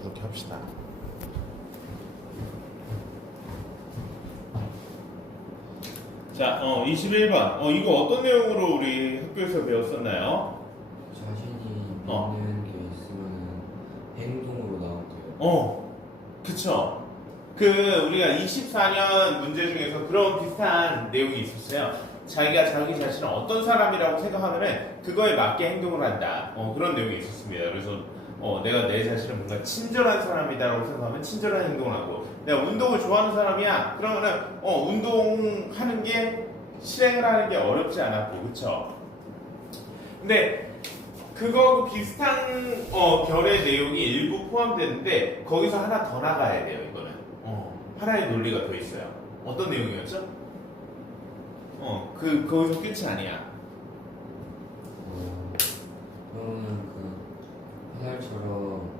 그렇게 합시다. 자, 21번. 이거 어떤 내용으로 우리 학교에서 배웠었나요? 자신이 어. 믿는 게 있으면 행동으로 나온대요. 그쵸. 우리가 24년 문제 중에서 그런 비슷한 내용이 있었어요. 자기가 자기 자신을 어떤 사람이라고 생각하면은 그거에 맞게 행동을 한다. 그런 내용이 있었습니다. 그래서 내가 내 자신을 뭔가 친절한 사람이다라고 생각하면 친절한 행동을 하고, 내가 운동을 좋아하는 사람이야. 그러면은 운동하는 게 실행을 하는 게 어렵지 않았고, 그쵸? 근데 그거하고 비슷한 결의 내용이 일부 포함되는데 거기서 하나 더 나가야 돼요. 이거는 하나의 논리가 더 있어요. 어떤 내용이었죠? 거기서 끝이 아니야. 그러면 화살처럼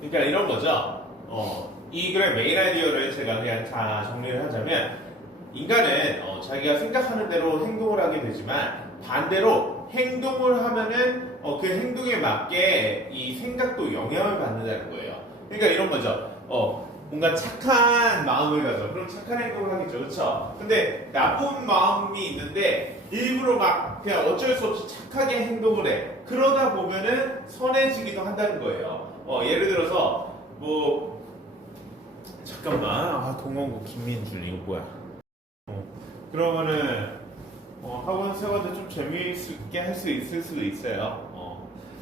그러니까 이런 거죠. 이 글의 메인 아이디어를 제가 그냥 다 정리를 하자면, 인간은 자기가 생각하는 대로 행동을 하게 되지만 반대로 행동을 하면은 그 행동에 맞게 이 생각도 영향을 받는다는 거예요. 그러니까 이런 거죠. 뭔가 착한 마음을 가져. 그럼 착한 행동을 하겠죠. 그렇죠? 근데 나쁜 마음이 있는데 일부러 막 그냥 어쩔 수 없이 착하게 행동을 해. 그러다 보면은 선해지기도 한다는 거예요. 예를 들어서 잠깐만. 동원구 김민준 이거 뭐야? 그러면은 학원 생활도 좀 재미있게 할 수 있을 수도 있어요.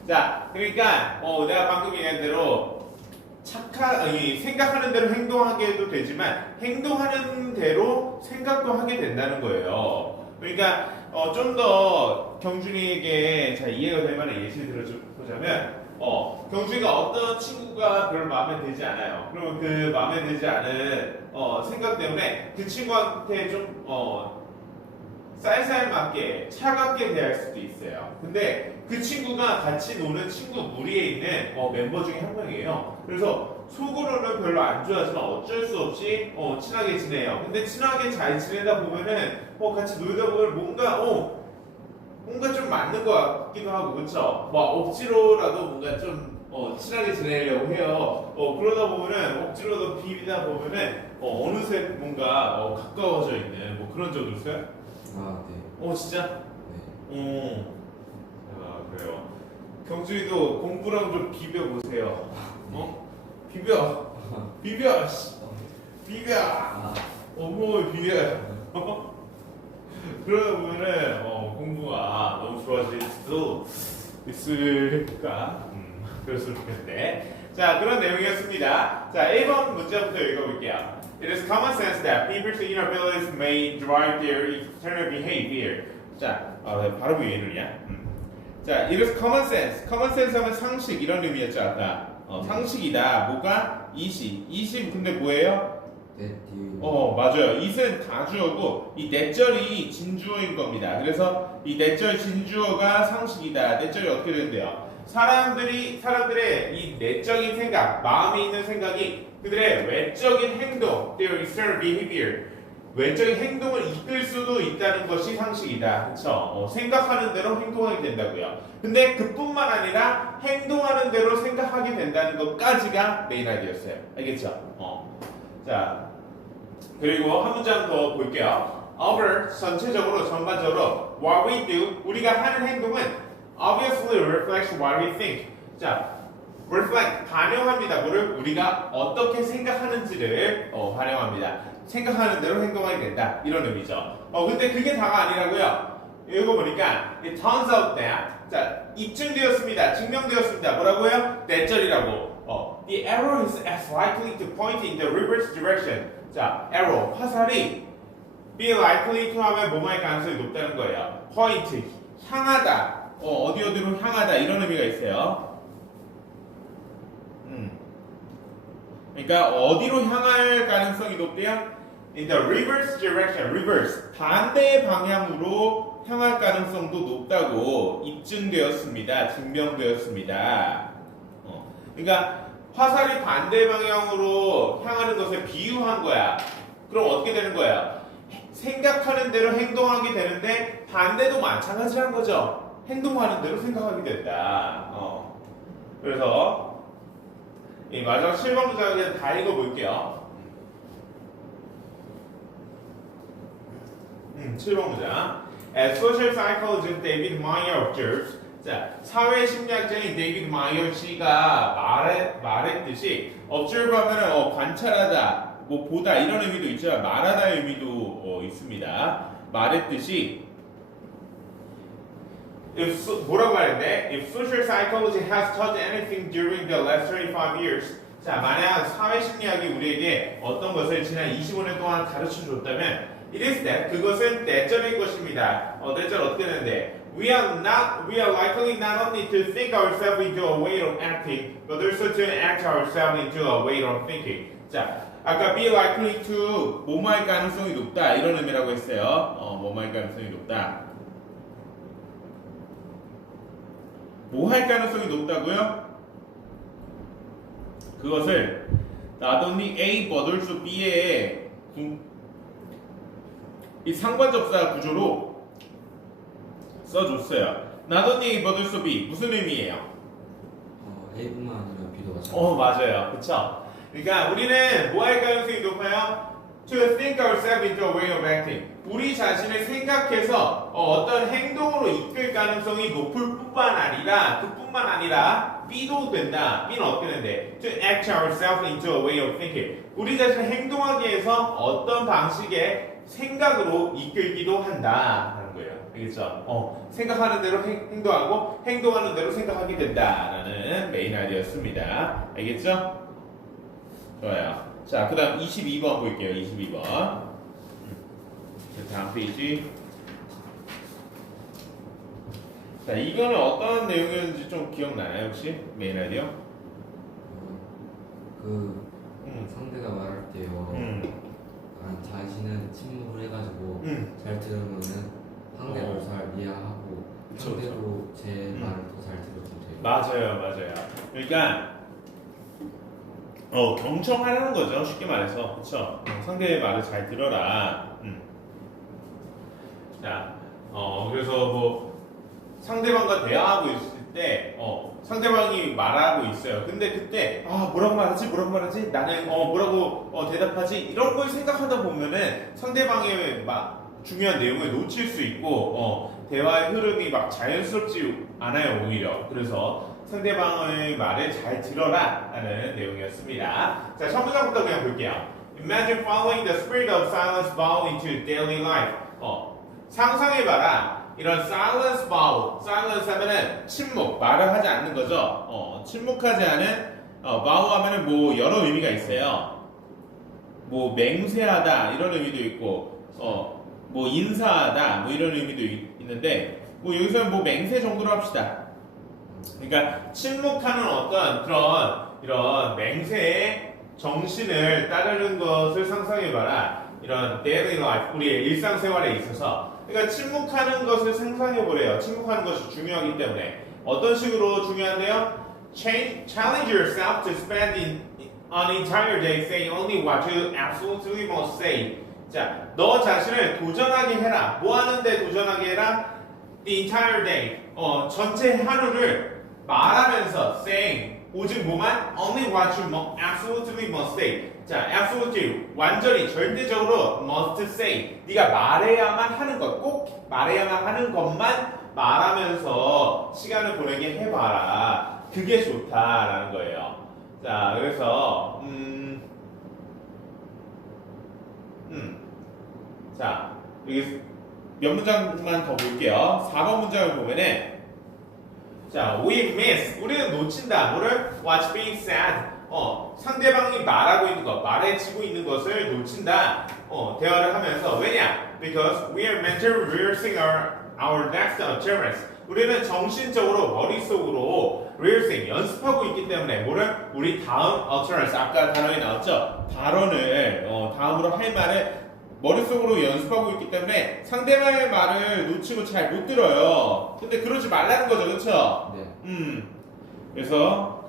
자, 그러니까 내가 방금 얘기한 대로 생각하는 대로 행동하게 해도 되지만 행동하는 대로 생각도 하게 된다는 거예요. 그러니까 좀 더 경준이에게 잘 이해가 될 만한 예시를 들어보자면, 경준이가 어떤 친구가 별로 마음에 들지 않아요. 그러면 그 마음에 들지 않은 생각 때문에 그 친구한테 좀 쌀쌀 맞게 차갑게 대할 수도 있어요. 근데 그 친구가 같이 노는 친구 무리에 있는 멤버 중에 한 명이에요. 그래서 속으로는 별로 안 좋아하지만 어쩔 수 없이 친하게 지내요. 근데 친하게 잘 지내다 보면은 같이 놀다 보면 뭔가 좀 맞는 것 같기도 하고, 그쵸? 억지로라도 뭔가 좀 친하게 지내려고 해요. 그러다 보면은 억지로도 비비다 보면은 어느새 뭔가 가까워져 있는 그런 적도 있어요? 네. 진짜? 네. 그래요. 경준이도 공부랑 좀 비벼보세요. 비벼. 비벼. 비벼. 비벼. 그러다 보면은 공부가 너무 좋아질 수도 있을까? 그랬으면 좋겠는데. 자, 그런 내용이었습니다. 자, 1번 문제부터 읽어볼게요. It is common sense that people's inner abilities may drive their external behavior. 자, 발음이 왜 이러냐? 자, it is common sense. common sense 하면 상식 이런 의미였죠, 아까. 상식이다. 뭐가? 이식 근데 뭐예요? 맞아요. it은 가주어고 이 내절이 진주어인 겁니다. 그래서 이 내절 진주어가 상식이다. 내절이 어떻게 된대요? 사람들의 이 내적인 생각, 마음에 있는 생각이 그들의 외적인 행동, their external behavior, 외적인 행동을 이끌 수도 있다는 것이 상식이다. 그쵸? 생각하는 대로 행동하게 된다고요. 근데 그뿐만 아니라 행동하는 대로 생각하게 된다는 것까지가 메인 아이디어였어요. 알겠죠? 자, 그리고 한 문장 더 볼게요. Over, 전반적으로 what we do, 우리가 하는 행동은 obviously reflects what we think. 자, reflect, 반영합니다. 뭐를? 우리가 어떻게 생각하는지를 반영합니다. 생각하는 대로 행동하게 된다. 이런 의미죠. 근데 그게 다가 아니라고요. 읽어보니까 it turns out that, 자, 입증되었습니다. 증명되었습니다. 뭐라고요? 내절이라고. The arrow is as likely to point in the reverse direction. 자, arrow, 화살이 be likely to 하면 뭐뭐의 가능성이 높다는 거예요. point, 향하다. 어디로 향하다. 이런 의미가 있어요. 그러니까 어디로 향할 가능성이 높대요? In the reverse direction, reverse, 반대 방향으로 향할 가능성도 높다고 입증되었습니다. 증명되었습니다. 그러니까 화살이 반대 방향으로 향하는 것에 비유한 거야. 그럼 어떻게 되는 거야? 생각하는 대로 행동하게 되는데 반대도 마찬가지란 거죠. 행동하는 대로 생각하게 된다. 그래서 이 마지막 7번 문장을 그냥 다 읽어볼게요. 7번 문장. As social psychologist David Meyer observes, 자, 사회 심리학자인 데이비드 마이어 씨가 말했듯이 observe 하면은 관찰하다, 뭐 보다 이런 의미도 있지만 말하다의 의미도 있습니다. 말했듯이 뭐라고 말했는데 if social psychology has taught anything during the last 25 years, 자, 만약 사회 심리학이 우리에게 어떤 것을 지난 25년 동안 가르쳐 줬다면 it is that 그것은 대절일 것입니다. 대절 어떻게 되는데 we are likely not only to think ourselves into a way of acting, but also to act ourselves into a way of thinking. 자, 아까 be likely to 뭐뭐할 가능성이 높다 이런 의미라고 했어요. 뭐뭐할 가능성이 높다. 뭐 할 가능성이 높다고요? 그것을 not only A but also B의 이 상관접사 구조로 써줬어요. not only A but also B 무슨 의미예요? A뿐만 아니라 B도 마찬가지. 맞아요. 그쵸? 그러니까 우리는 뭐 할 가능성이 높아요? To think ourselves into a way of acting. 우리 자신을 생각해서 어떤 행동으로 이끌 가능성이 높을 뿐만 아니라 B도 된다. B는 어떻게 되는데? To act ourselves into a way of thinking. 우리 자신을 행동하게 해서 어떤 방식의 생각으로 이끌기도 한다 라는 거예요. 알겠죠? 생각하는 대로 행동하고 행동하는 대로 생각하게 된다라는 메인 아이디어였습니다. 알겠죠? 좋아요. 자, 그 다음 22번 볼게요. 22번. 다음 페이지. 자, 이거는 어떤 내용이었는지 좀 기억나나요, 혹시? 메인 아이디어? 상대가 말할 때요. 자신은 침묵을 해가지고 잘 들으면은 상대를 잘 이해하고 그쵸, 상대도 제 말을 더 잘 들어도 돼요. 맞아요. 그러니까 경청하라는 거죠. 쉽게 말해서. 그쵸? 상대의 말을 잘 들어라. 자, 그래서 뭐 상대방과 대화하고 있을 때 상대방이 말하고 있어요. 근데 그때 뭐라고 말하지? 나는 뭐라고 대답하지? 이런 걸 생각하다 보면은 상대방의 중요한 내용을 놓칠 수 있고 대화의 흐름이 막 자연스럽지 않아요, 오히려. 그래서 상대방의 말을 잘 들어라 라는 내용이었습니다. 자, 첫 문장부터 그냥 볼게요. Imagine following the spirit of silence vow into daily life. 상상해봐라. 이런 silence vow, silence 하면은 침묵, 말을 하지 않는 거죠. 침묵하지 않은 vow 하면은 뭐 여러 의미가 있어요. 뭐 맹세하다 이런 의미도 있고, 뭐 인사하다 뭐 이런 의미도 있는데, 뭐 여기서는 뭐 맹세 정도로 합시다. 그러니까 침묵하는 어떤 이런 맹세의 정신을 따르는 것을 상상해봐라. 이런 daily life, 우리의 일상생활에 있어서. 그러니까 침묵하는 것을 상상해보래요. 침묵하는 것이 중요하기 때문에. 어떤 식으로 중요한데요? Challenge yourself to spend an entire day saying only what you absolutely must say. 자, 너 자신을 도전하게 해라. 뭐 하는데 도전하게 해라? The entire day. 전체 하루를 말하면서 saying 오직 뭐만? Only what you absolutely must say. 자, absolutely 완전히 절대적으로 must say. 네가 말해야만 하는 것, 꼭 말해야만 하는 것만 말하면서 시간을 보내게 해봐라. 그게 좋다라는 거예요. 자, 그래서 자, 여기 몇 문장만 더 볼게요. 4번 문장을 보면은 자, we miss. 우리는 놓친다. 뭐를? What's being said. 상대방이 말하고 있는 것, 말해지고 있는 것을 놓친다. 대화를 하면서. 왜냐? Because we are mentally rehearsing our next utterance. 우리는 정신적으로, 머릿속으로 rehearsing, 연습하고 있기 때문에 뭐를? 우리 다음 utterance, 아까 단어에 나왔죠? 발언을, 다음으로 할 말을 머릿속으로 연습하고 있기 때문에 상대방의 말을 놓치고 잘 못 들어요. 근데 그러지 말라는 거죠, 그렇죠? 네. 그래서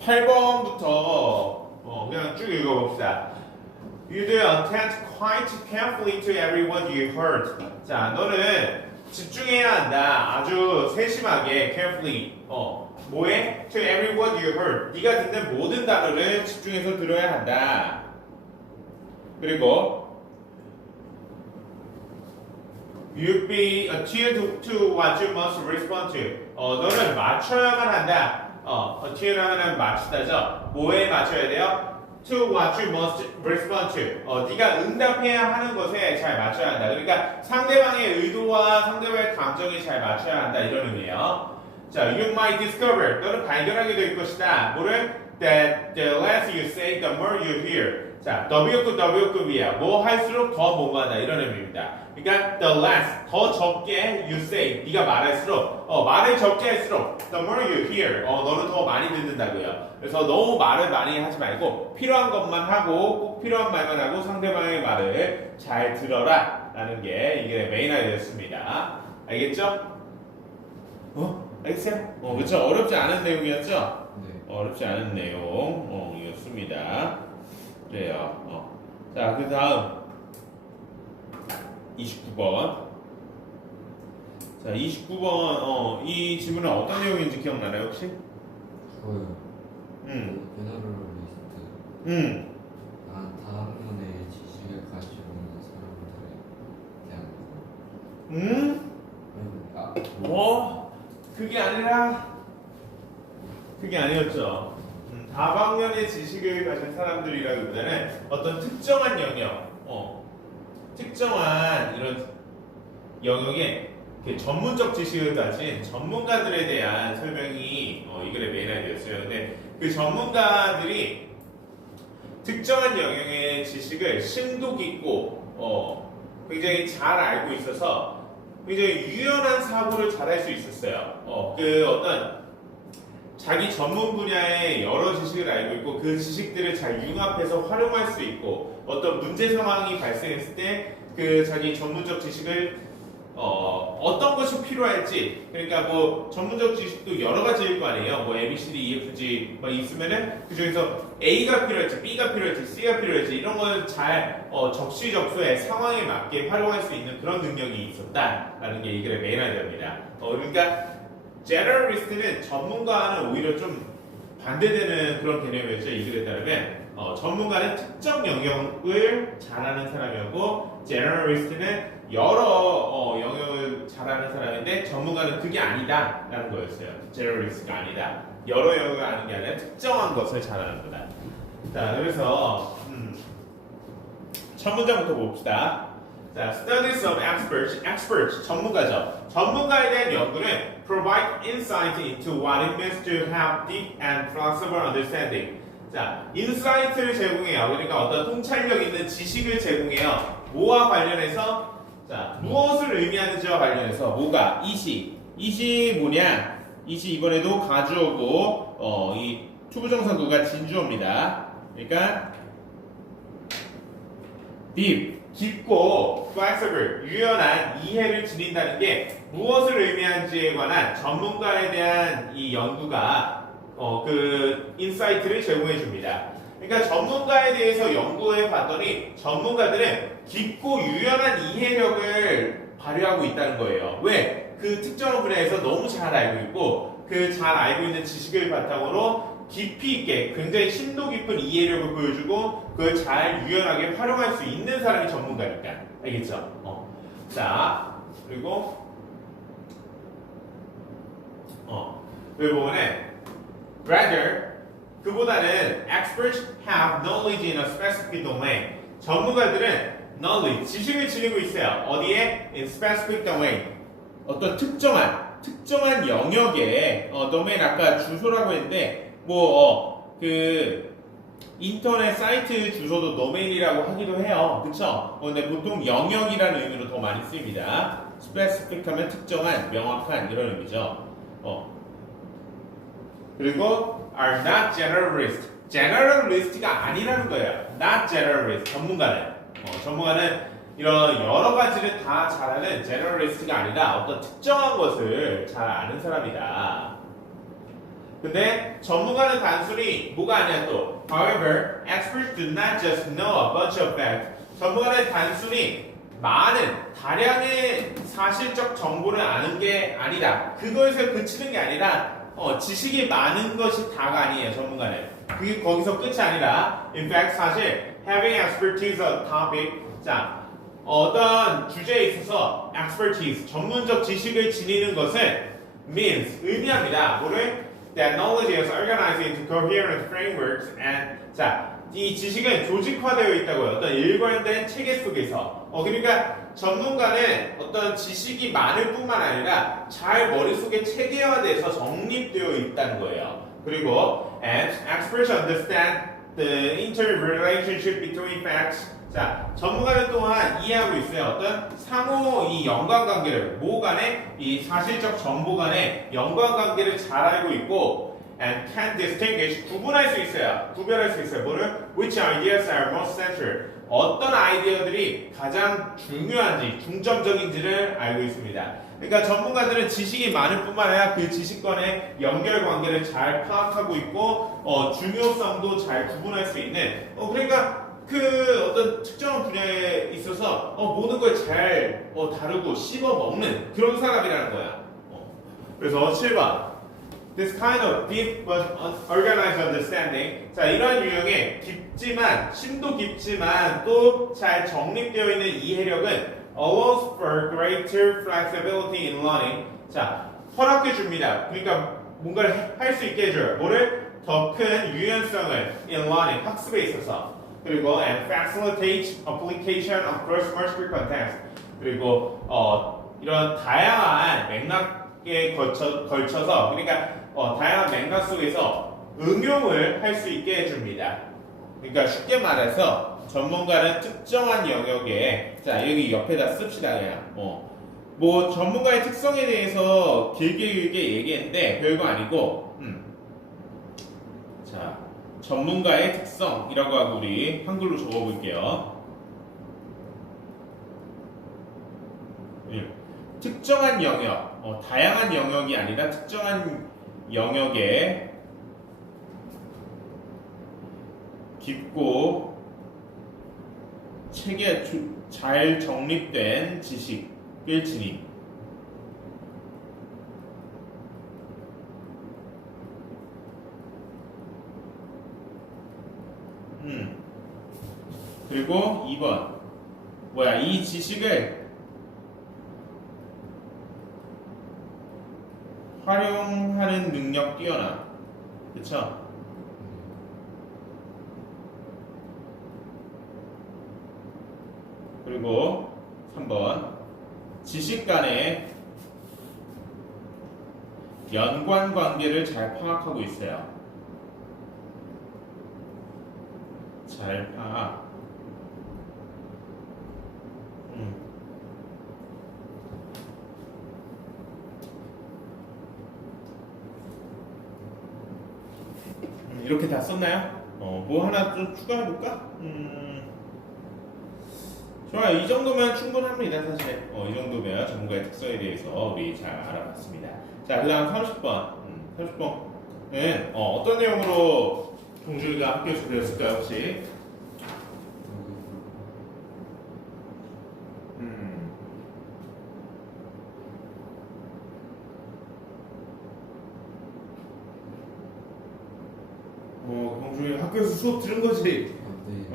8번부터 그냥 쭉 읽어봅시다. You do attend quite carefully to every word you heard. 자, 너는 집중해야 한다. 아주 세심하게 carefully. 뭐에? To every word you heard. 네가 듣는 모든 단어를 집중해서 들어야 한다. 그리고 You be attuned to what you must respond to. 너는 맞춰야만 한다. attune 하면 맞추다죠. 뭐에 맞춰야 돼요? To what you must respond to. 네가 응답해야 하는 것에 잘 맞춰야 한다. 그러니까 상대방의 의도와 상대방의 감정에 잘 맞춰야 한다. 이런 의미예요. 자, you might discover. 너는 발견하게 될 것이다. 뭐를? That the less you say, the more you hear. 자, W급, W급이야. 뭐 할수록 더 뭐하다. 이런 의미입니다. 그러니까 the less, 더 적게 you say. 네가 말할수록, 말을 적게 할수록 the more you hear. 너는 더 많이 듣는다고요. 그래서 너무 말을 많이 하지 말고 필요한 것만 하고 꼭 필요한 말만 하고 상대방의 말을 잘 들어라. 라는 게 이게 메인 아이디어였습니다. 알겠죠? 알겠어요? 그렇죠? 어렵지 않은 내용이었죠? 네. 어렵지 않은 내용이었습니다. 그래요. 자, 그 다음 29번. 자, 29번 이 질문은 어떤 내용인지 기억나나요 혹시? 그거요. 제너럴 리스트. 다학년의 지식을 가지고 있는 사람들에 대한 거. 그게 아니었죠. 다방면의 지식을 가진 사람들이라기보다는 어떤 특정한 영역, 특정한 이런 영역에 전문적 지식을 가진 전문가들에 대한 설명이 이 글의 메인 아이디어였어요. 근데 그 전문가들이 특정한 영역의 지식을 심도 깊고 굉장히 잘 알고 있어서 굉장히 유연한 사고를 잘 할 수 있었어요. 어떤 자기 전문 분야의 여러 지식을 알고 있고 그 지식들을 잘 융합해서 활용할 수 있고 어떤 문제 상황이 발생했을 때 그 자기 전문적 지식을 어떤 것이 필요할지 그러니까 뭐 전문적 지식도 여러 가지일 거 아니에요. 뭐 A, B, C, D, E, F, G 막 있으면은 그 중에서 A가 필요할지 B가 필요할지 C가 필요할지 이런 걸 잘 적시적소에 상황에 맞게 활용할 수 있는 그런 능력이 있었다라는 게 이 글의 메인 아이디어입니다. 그러니까 제너럴리스트는 전문가와는 오히려 좀 반대되는 그런 개념이었죠. 이 글에 따르면 전문가는 특정 영역을 잘하는 사람이었고 제너럴리스트는 여러 영역을 잘하는 사람인데 전문가는 그게 아니다라는 거였어요. 제너럴리스트가 아니다. 여러 영역을 아는 게 아니라 특정한 것을 잘하는 거다. 자, 그래서 첫 문장부터 봅시다. 자, studies of experts 전문가죠. 전문가에 대한 연구는 provide insight into what it means to have deep and flexible understanding. 자, 인사이트를 제공해요. 그러니까 어떤 통찰력 있는 지식을 제공해요. 뭐와 관련해서? 자, 무엇을 의미하는지와 관련해서 뭐가? 이시 뭐냐? 이시 이번에도 가주어고 이 투부정사구가 진주어입니다. 그러니까 deep 깊고 flexible 유연한 이해를 지닌다는 게 무엇을 의미하는지에 관한 전문가에 대한 이 연구가 그 인사이트를 제공해 줍니다. 그러니까 전문가에 대해서 연구해 봤더니 전문가들은 깊고 유연한 이해력을 발휘하고 있다는 거예요. 왜? 그 특정한 분야에서 너무 잘 알고 있고 그 잘 알고 있는 지식을 바탕으로 깊이 있게 굉장히 심도 깊은 이해력을 보여주고 그걸 잘 유연하게 활용할 수 있는 사람이 전문가니까. 알겠죠? 자, 그리고 그 부분에 rather 그보다는 experts have knowledge in a specific domain. 전문가들은 knowledge 지식을 지니고 있어요. 어디에? in specific domain. 어떤 특정한 영역에 domain 아까 주소라고 했는데 그 인터넷 사이트 주소도 domain이라고 하기도 해요. 그쵸? 근데 보통 영역이라는 의미로 더 많이 쓰입니다. specific 하면 특정한, 명확한 이런 의미죠. 그리고 are not generalist. generalist가 아니라는 거예요. not generalist. 전문가는 이런 여러 가지를 다 잘하는 generalist가 아니라 어떤 특정한 것을 잘 아는 사람이다. 근데 전문가는 단순히 뭐가 아니야 또. However, experts do not just know a bunch of facts. 전문가는 단순히 많은 다량의 사실적 정보를 아는 게 아니다. 그거에서 그치는 게 아니라 지식이 많은 것이 다가 아니에요. 전문가는. 그게 거기서 끝이 아니라 in fact 사실 having expertise on topic 자 어떤 주제에 있어서 expertise 전문적 지식을 지니는 것은 means 의미합니다. 뭐를 that knowledge is organized into coherent frameworks and 이 지식은 조직화되어 있다고요. 어떤 일관된 체계 속에서. 그러니까 전문가는 어떤 지식이 많을 뿐만 아니라 잘 머릿속에 체계화돼서 정립되어 있다는 거예요. 그리고 and experts understand the interrelationship between facts. 전문가는 또한 이해하고 있어요. 어떤 상호 이 연관관계를 모 간의 이 사실적 정보 간의 연관관계를 잘 알고 있고 and can distinguish 구분할 수 있어요. 구별할 수 있어요. 뭐를? Which ideas are most central? 어떤 아이디어들이 가장 중요한지 중점적인지를 알고 있습니다. 그러니까 전문가들은 지식이 많을 뿐만 아니라 그 지식권의 연결관계를 잘 파악하고 있고 중요성도 잘 구분할 수 있는 그러니까 그 어떤 특정한 분야에 있어서 모든 걸 잘 다루고 씹어 먹는 그런 사람이라는 거야. 그래서 7번 This kind of deep but organized understanding. 이런 유형의 깊지만 심도 깊지만 또 잘 정립되어 있는 이해력은 allows for greater flexibility in learning. 허락해 줍니다. 그러니까 뭔가를 할 수 있게 해줘요. 뭐를? 더 큰 유연성을 in learning 학습에 있어서. 그리고 and facilitates application across multiple contexts. 그리고 이런 다양한 맥락에 걸쳐서 그러니까 다양한 맥락 속에서 응용을 할 수 있게 해줍니다. 그러니까 쉽게 말해서 전문가는 특정한 영역에 여기 옆에다 씁시다 그냥 뭐 전문가의 특성에 대해서 길게 얘기했는데 별거 아니고 전문가의 특성이라고 하고 우리 한글로 적어볼게요. 특정한 영역, 다양한 영역이 아니라 특정한 영역에 깊고 체계 잘 정립된 지식을 지닌 그리고 2번 이 지식을 활용하는 능력 뛰어나 그쵸? 그리고 3번 지식 간의 연관 관계를 잘 파악하고 있어요. 잘 파악 이렇게 다 썼나요? 뭐 하나 좀 추가해볼까? 좋아요. 이 정도면 충분합니다, 사실. 이 정도면 전문가의 특성에 대해서 우리 잘 알아봤습니다. 자, 그 다음 30번. 30번은 어떤 내용으로 동준이가 학교에서 배웠을까요, 혹시? 동준이 학교에서 수업 들은 거지? 네.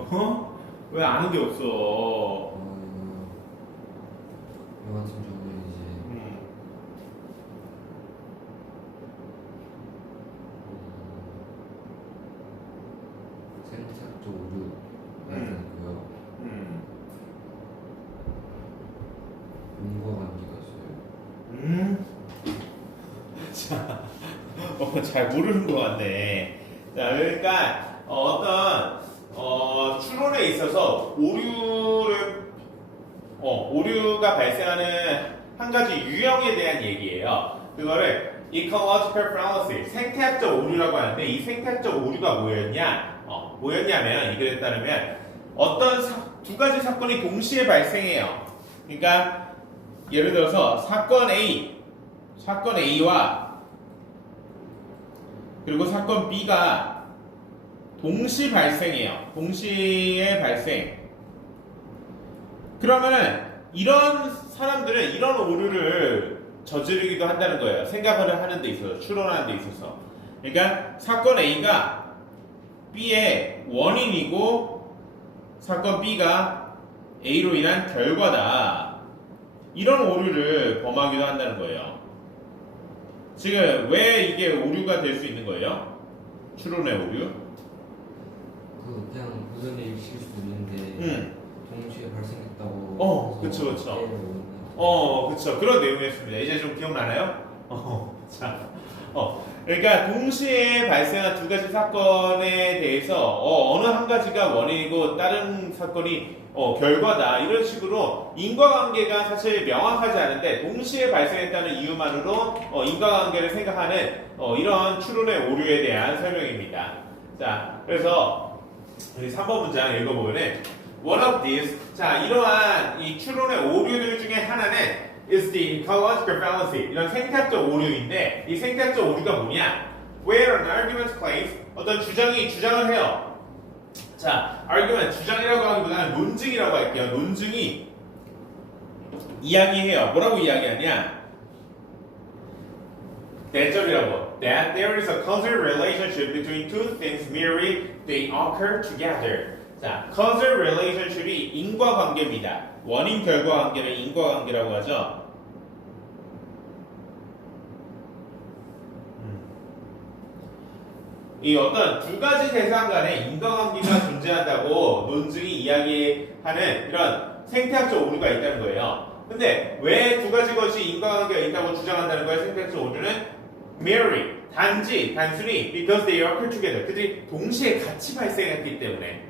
왜 아는 게 없어? 이 같은 경우는 이제 생착적 오류가 있고요. 인과관계가 있어요. 잘 모르는 것 같네. 자, 그러니까 어떤 추론에 있어서 오류가 발생하는 한 가지 유형에 대한 얘기예요. 그거를 ecological fallacy, 생태학적 오류라고 하는데 이 생태학적 오류가 뭐였냐면 이 글에 따르면 어떤 두 가지 사건이 동시에 발생해요. 그러니까 예를 들어서 사건 A와 그리고 사건 B가 동시 발생해요. 동시에 발생. 그러면은 이런 사람들은 이런 오류를 저지르기도 한다는 거예요. 생각을 하는 데 있어서, 추론하는 데 있어서. 그러니까 사건 A가 B의 원인이고 사건 B가 A로 인한 결과다. 이런 오류를 범하기도 한다는 거예요. 지금 왜 이게 오류가 될 수 있는 거예요? 추론의 오류? 그 그냥 무슨 일일 수도 있는데 동시에 발생했다고. 그쵸, 그쵸. 해서 때를 오는 그쵸. 그런 내용이었습니다. 이제 좀 기억나나요? 자, 그러니까 동시에 발생한 두 가지 사건에 대해서 어느 한 가지가 원인이고 다른 사건이 결과다. 이런 식으로 인과관계가 사실 명확하지 않은데 동시에 발생했다는 이유만으로 인과관계를 생각하는 이런 추론의 오류에 대한 설명입니다. 자, 그래서 우리 3번 문장 읽어보면은 One of these, 자, 이러한 이 추론의 오류들 중에 하나는 is the ecological fallacy. 이런 생태학적 오류인데 이 생태학적 오류가 뭐냐? Where an argument claims, 어떤 주장이 주장을 해요. 자, argument, 주장이라고 하기보다는 논증이라고 할게요. 논증이 이야기해요. 뭐라고 이야기하냐? 대절이라고. That there is a causal relationship between two things merely they occur together. 자, causal relationship이 인과관계입니다. 원인 결과 관계를 인과관계라고 하죠. 이 어떤 두 가지 대상 간에 인과관계가 존재한다고 논증이 이야기하는 이런 생태학적 오류가 있다는 거예요. 근데 왜 두 가지 것이 인과관계가 있다고 주장한다는 거예요? 생태학적 오류는 merely, 단순히 because they occur together. 그들이 동시에 같이 발생했기 때문에.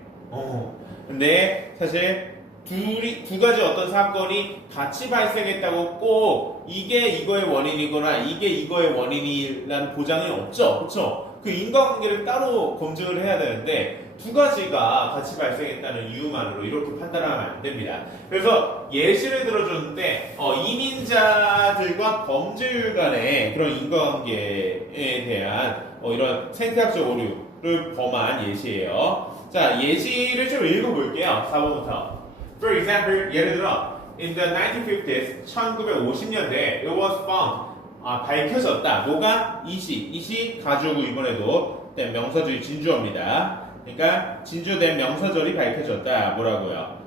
근데 사실 두 가지 어떤 사건이 같이 발생했다고 꼭 이게 이거의 원인이거나 이게 이거의 원인이라는 보장이 없죠. 그렇죠? 그 인과관계를 따로 검증을 해야 되는데 두 가지가 같이 발생했다는 이유만으로 이렇게 판단하면 안 됩니다. 그래서 예시를 들어줬는데 이민자들과 범죄율 간의 그런 인과관계에 대한 이런 생태학적 오류를 범한 예시예요. 자, 예시를 좀 읽어볼게요. 4번부터. For example, 예를 들어 in the 1950s, 1950년대 it was found, 밝혀졌다. 뭐가? 이시 가주어고 이번에도 명사주의 진주어입니다. 그러니까 진주된 명사절이 밝혀졌다. 뭐라고요?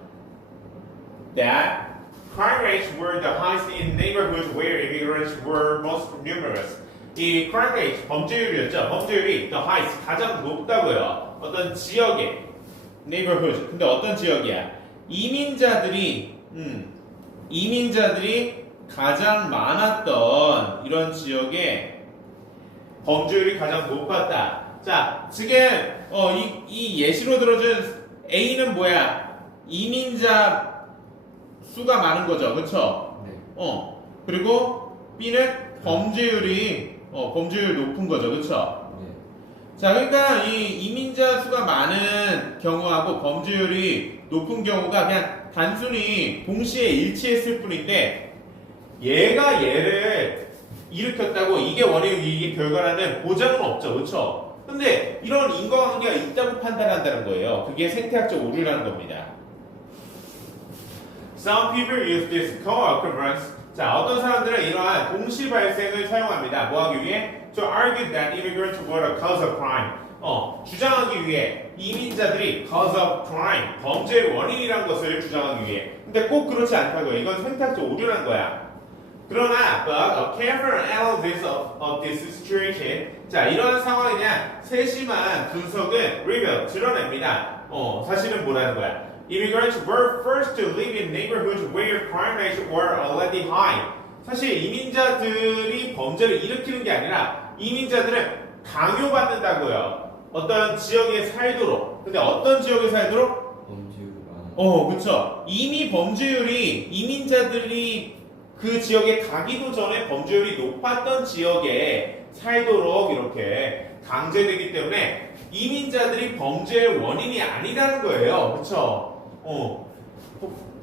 That crime rates were the highest in neighborhoods where immigrants were most numerous. 이 crime rate, 범죄율이었죠. 범죄율이 the highest, 가장 높다고요. 어떤 지역에 neighborhood. 근데 어떤 지역이야? 이민자들이 가장 많았던 이런 지역에 범죄율이 가장 높았다. 자, 지금 이 예시로 들어준 A는 뭐야? 이민자 수가 많은 거죠, 그렇죠? 네. 그리고 B는 범죄율 높은 거죠, 그렇죠? 네. 자, 그러니까 이 이민자 수가 많은 경우하고 범죄율이 높은 경우가 그냥 단순히 동시에 일치했을 뿐인데 얘가 얘를 일으켰다고 이게 원인이고 이게 결과라는 보장은 없죠, 그렇죠? 근데 이런 인과관계가 있다고 판단한다는 거예요. 그게 생태학적 오류라는 겁니다. Some people use this co-occurrence. 자, 어떤 사람들은 이러한 동시 발생을 사용합니다. 뭐 하기 위해? To argue that immigrants were a cause of crime. 주장하기 위해 이민자들이 cause of crime, 범죄의 원인이라는 것을 주장하기 위해. 근데 꼭 그렇지 않다고요. 이건 생태학적 오류라는 거야. 그러나 but a careful analysis of this situation, 자, 이러한 상황이냐 세심한 분석은 reveal, 드러냅니다. 사실은 뭐라는 거야? Immigrants were first to live in neighborhoods where crime rates were already high. 사실 이민자들이 범죄를 일으키는 게 아니라 이민자들은 강요받는다고요. 어떤 지역에 살도록. 근데 어떤 지역에 살도록? 범죄율이 많아. 그쵸. 이미 범죄율이 이민자들이 그 지역에 가기도 전에 범죄율이 높았던 지역에 살도록 이렇게 강제되기 때문에 이민자들이 범죄의 원인이 아니라는 거예요. 그쵸?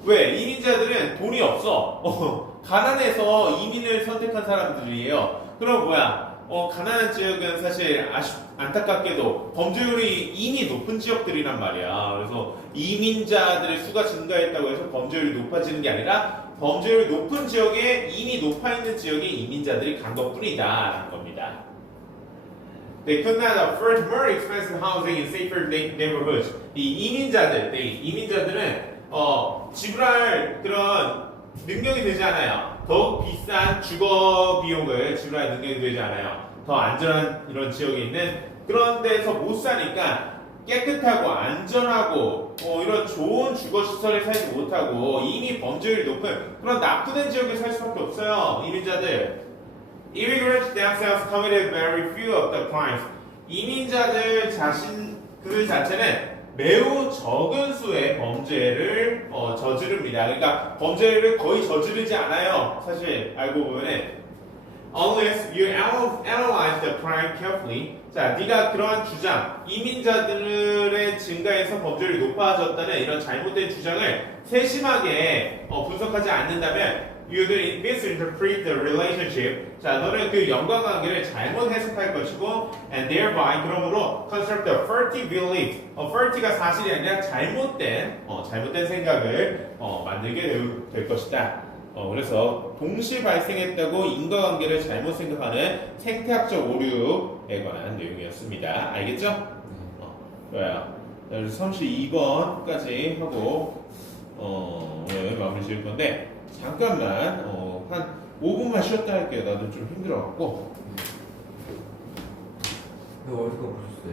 왜? 이민자들은 돈이 없어. 가난해서 이민을 선택한 사람들이에요. 그럼 뭐야? 가난한 지역은 사실 안타깝게도 범죄율이 이미 높은 지역들이란 말이야. 그래서 이민자들의 수가 증가했다고 해서 범죄율이 높아지는 게 아니라 범죄율이 높은 지역에 이미 높아 있는 지역에 이민자들이 간 것뿐이다라는 겁니다. They could not afford more expensive housing in safer neighborhoods. 이 이민자들은 지불할 그런 능력이 되지 않아요. 더욱 비싼 주거 비용을 지불할 능력이 되지 않아요. 더 안전한 이런 지역에 있는 그런 데서 못 사니까 깨끗하고 안전하고 이런 좋은 주거 시설에 살지 못하고 이미 범죄율이 높은 그런 나쁘된 지역에 살 수밖에 없어요. 이민자들. Immigrants themselves committed very few of the crimes. 이민자들 그 자체는 매우 적은 수의 범죄를 저지릅니다. 그러니까 범죄를 거의 저지르지 않아요. 사실 알고 보면은 unless you analyze the crime carefully. 자, 네가 그러한 주장, 이민자들의 증가에서 범죄율이 높아졌다는 이런 잘못된 주장을 세심하게 분석하지 않는다면 you will misinterpret the relationship. 자, 너는 그 연관관계를 잘못 해석할 것이고, and thereby 그러므로 construct a faulty belief. faulty가 사실이 아니라 잘못된 생각을 만들게 될 것이다. 그래서 동시에 발생했다고 인과관계를 잘못 생각하는 생태학적 오류에 관한 내용이었습니다. 알겠죠? 좋아요. 자, 그래서 32번까지 하고 오늘 마무리 지을 건데 잠깐만 한 5분만 쉬었다 할게요. 나도 좀 힘들어갖고. 왜 월드컵 보셨어요?